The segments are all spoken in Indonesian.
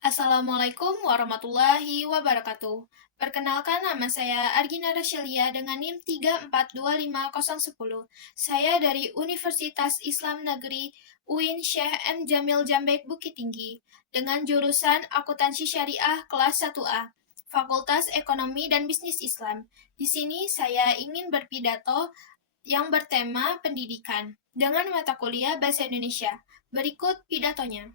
Assalamualaikum warahmatullahi wabarakatuh. Perkenalkan, nama saya Argina Rasyelia dengan NIM 3425010. Saya dari Universitas Islam Negeri UIN Syekh M. Jamil Jambek Bukit Tinggi dengan jurusan Akuntansi Syariah kelas 1A, Fakultas Ekonomi dan Bisnis Islam. Di sini saya ingin berpidato yang bertema pendidikan dengan mata kuliah Bahasa Indonesia. Berikut pidatonya.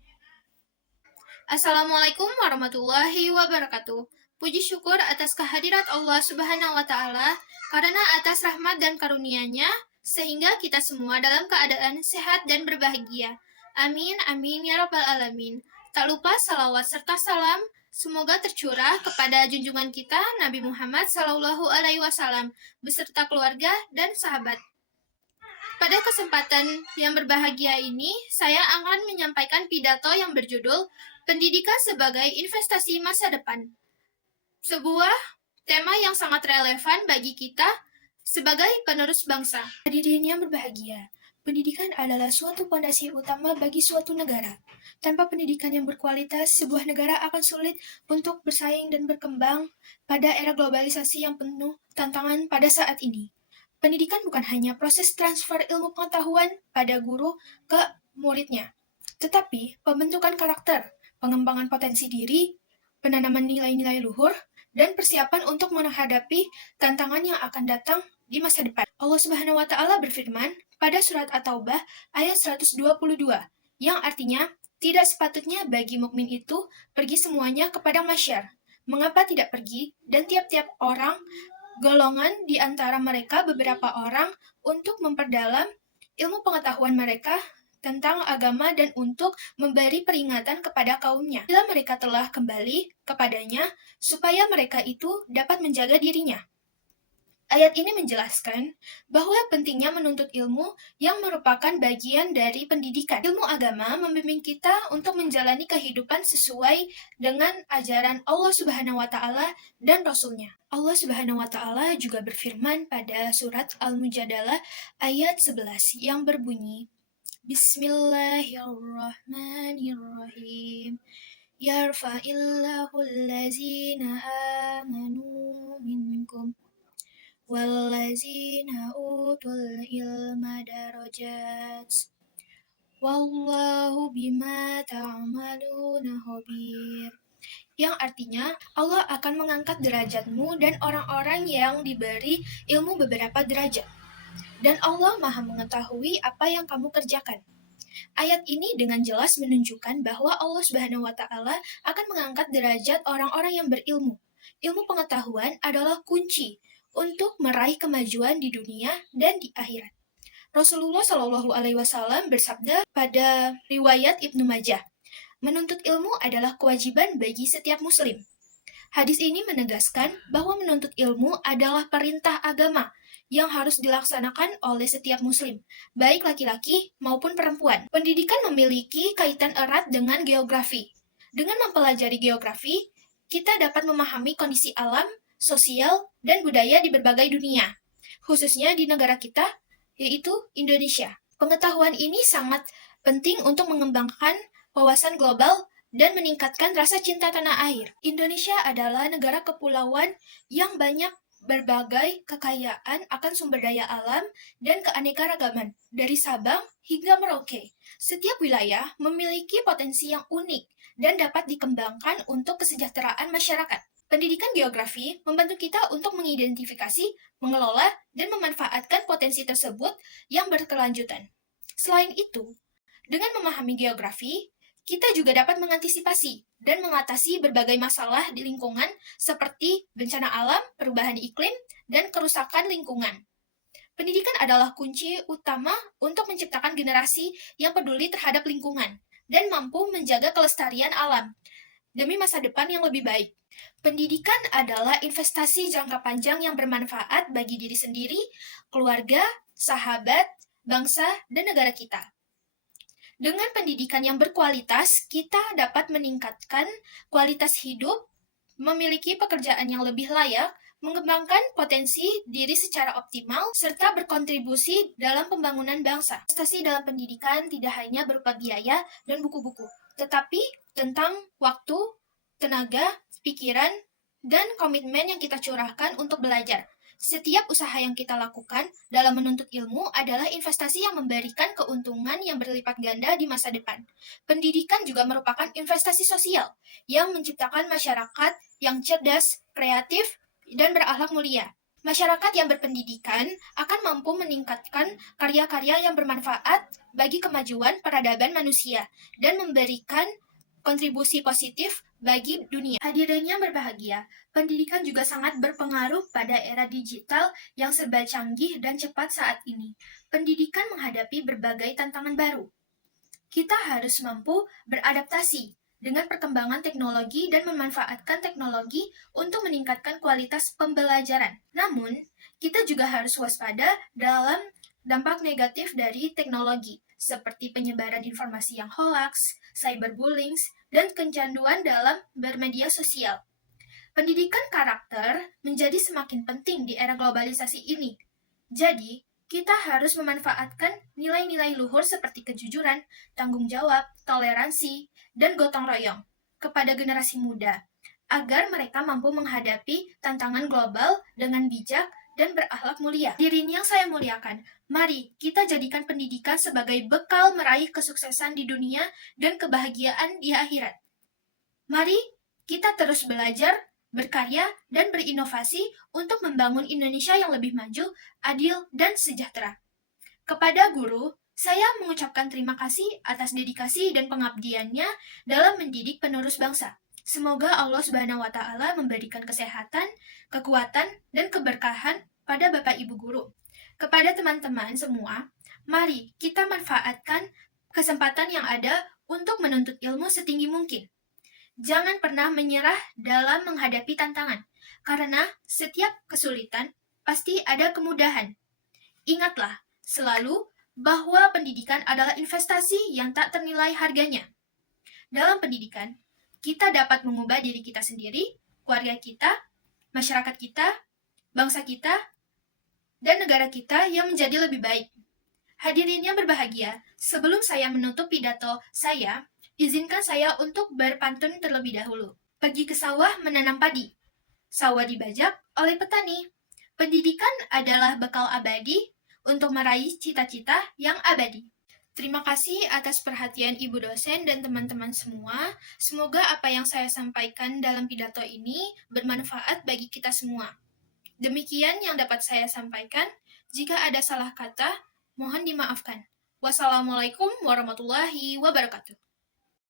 Assalamualaikum warahmatullahi wabarakatuh. Puji syukur atas kehadirat Allah Subhanahu wa Ta'ala, karena atas rahmat dan karunia-Nya sehingga kita semua dalam keadaan sehat dan berbahagia. Amin, amin, ya Rabbal 'Alamin. Tak lupa salawat serta salam semoga tercurah kepada junjungan kita Nabi Muhammad SAW beserta keluarga dan sahabat. Pada kesempatan yang berbahagia ini, saya akan menyampaikan pidato yang berjudul Pendidikan sebagai Investasi Masa Depan. Sebuah tema yang sangat relevan bagi kita sebagai penerus bangsa. Hadirin yang berbahagia, pendidikan adalah suatu fondasi utama bagi suatu negara. Tanpa pendidikan yang berkualitas, sebuah negara akan sulit untuk bersaing dan berkembang pada era globalisasi yang penuh tantangan pada saat ini. Pendidikan bukan hanya proses transfer ilmu pengetahuan pada guru ke muridnya, tetapi pembentukan karakter, pengembangan potensi diri, penanaman nilai-nilai luhur, dan persiapan untuk menghadapi tantangan yang akan datang di masa depan. Allah Subhanahu wa Ta'ala berfirman pada surat At-Taubah ayat 122, yang artinya, tidak sepatutnya bagi mukmin itu pergi semuanya kepada masyar. Mengapa tidak pergi? Dan tiap-tiap orang, golongan di antara mereka beberapa orang untuk memperdalam ilmu pengetahuan mereka tentang agama dan untuk memberi peringatan kepada kaumnya bila mereka telah kembali kepadanya supaya mereka itu dapat menjaga dirinya. Ayat ini menjelaskan bahwa pentingnya menuntut ilmu yang merupakan bagian dari pendidikan. Ilmu agama membimbing kita untuk menjalani kehidupan sesuai dengan ajaran Allah Subhanahu wa Ta'ala dan Rasul-Nya. Allah Subhanahu wa Ta'ala juga berfirman pada surat Al-Mujadalah ayat 11 yang berbunyi, Bismillahirrahmanirrahim. Yarfa'illahu allazina amanu minkum wallazina utul ilma darajat. Wallahu bima ta'maluna khabir. Yang artinya, Allah akan mengangkat derajatmu dan orang-orang yang diberi ilmu beberapa derajat. Dan Allah Maha mengetahui apa yang kamu kerjakan. Ayat ini dengan jelas menunjukkan bahwa Allah Subhanahu wa Ta'ala akan mengangkat derajat orang-orang yang berilmu. Ilmu pengetahuan adalah kunci untuk meraih kemajuan di dunia dan di akhirat. Rasulullah Shallallahu Alaihi Wasallam bersabda pada riwayat Ibnu Majah, menuntut ilmu adalah kewajiban bagi setiap muslim. Hadis ini menegaskan bahwa menuntut ilmu adalah perintah agama yang harus dilaksanakan oleh setiap muslim, baik laki-laki maupun perempuan. Pendidikan memiliki kaitan erat dengan geografi. Dengan mempelajari geografi, kita dapat memahami kondisi alam, sosial, dan budaya di berbagai dunia, khususnya di negara kita, yaitu Indonesia. Pengetahuan ini sangat penting untuk mengembangkan wawasan global dan meningkatkan rasa cinta tanah air. Indonesia adalah negara kepulauan yang banyak berbagai kekayaan akan sumber daya alam dan keanekaragaman, dari Sabang hingga Merauke. Setiap wilayah memiliki potensi yang unik dan dapat dikembangkan untuk kesejahteraan masyarakat. Pendidikan geografi membantu kita untuk mengidentifikasi, mengelola, dan memanfaatkan potensi tersebut yang berkelanjutan. Selain itu, dengan memahami geografi, kita juga dapat mengantisipasi dan mengatasi berbagai masalah di lingkungan seperti bencana alam, perubahan iklim, dan kerusakan lingkungan. Pendidikan adalah kunci utama untuk menciptakan generasi yang peduli terhadap lingkungan dan mampu menjaga kelestarian alam demi masa depan yang lebih baik. Pendidikan adalah investasi jangka panjang yang bermanfaat bagi diri sendiri, keluarga, sahabat, bangsa, dan negara kita. Dengan pendidikan yang berkualitas, kita dapat meningkatkan kualitas hidup, memiliki pekerjaan yang lebih layak, mengembangkan potensi diri secara optimal, serta berkontribusi dalam pembangunan bangsa. Investasi dalam pendidikan tidak hanya berupa biaya dan buku-buku, tetapi tentang waktu, tenaga, pikiran, dan komitmen yang kita curahkan untuk belajar. Setiap usaha yang kita lakukan dalam menuntut ilmu adalah investasi yang memberikan keuntungan yang berlipat ganda di masa depan. Pendidikan juga merupakan investasi sosial yang menciptakan masyarakat yang cerdas, kreatif, dan berakhlak mulia. Masyarakat yang berpendidikan akan mampu meningkatkan karya-karya yang bermanfaat bagi kemajuan peradaban manusia dan memberikan kontribusi positif bagi dunia. Hadirin yang berbahagia, pendidikan juga sangat berpengaruh pada era digital yang serba canggih dan cepat saat ini. Pendidikan menghadapi berbagai tantangan baru. Kita harus mampu beradaptasi dengan perkembangan teknologi dan memanfaatkan teknologi untuk meningkatkan kualitas pembelajaran. Namun, kita juga harus waspada dalam dampak negatif dari teknologi, seperti penyebaran informasi yang hoaks, cyberbullying, dan kecanduan dalam bermedia sosial. Pendidikan karakter menjadi semakin penting di era globalisasi ini. Jadi, kita harus memanfaatkan nilai-nilai luhur seperti kejujuran, tanggung jawab, toleransi, dan gotong royong kepada generasi muda, agar mereka mampu menghadapi tantangan global dengan bijak dan berakhlak mulia. Hadirin yang saya muliakan, mari kita jadikan pendidikan sebagai bekal meraih kesuksesan di dunia dan kebahagiaan di akhirat. Mari kita terus belajar, berkarya, dan berinovasi untuk membangun Indonesia yang lebih maju, adil, dan sejahtera. Kepada guru, saya mengucapkan terima kasih atas dedikasi dan pengabdiannya dalam mendidik penerus bangsa. Semoga Allah Subhanahu wa Ta'ala memberikan kesehatan, kekuatan, dan keberkahan pada Bapak Ibu guru. Kepada teman-teman semua, mari kita manfaatkan kesempatan yang ada untuk menuntut ilmu setinggi mungkin. Jangan pernah menyerah dalam menghadapi tantangan, karena setiap kesulitan pasti ada kemudahan. Ingatlah selalu bahwa pendidikan adalah investasi yang tak ternilai harganya. Dalam pendidikan, kita dapat mengubah diri kita sendiri, keluarga kita, masyarakat kita, bangsa kita, dan negara kita yang menjadi lebih baik. Hadirin yang berbahagia, sebelum saya menutup pidato saya, izinkan saya untuk berpantun terlebih dahulu. Pergi ke sawah menanam padi. Sawah dibajak oleh petani. Pendidikan adalah bekal abadi untuk meraih cita-cita yang abadi. Terima kasih atas perhatian Ibu dosen dan teman-teman semua. Semoga apa yang saya sampaikan dalam pidato ini bermanfaat bagi kita semua. Demikian yang dapat saya sampaikan. Jika ada salah kata, mohon dimaafkan. Wassalamualaikum warahmatullahi wabarakatuh.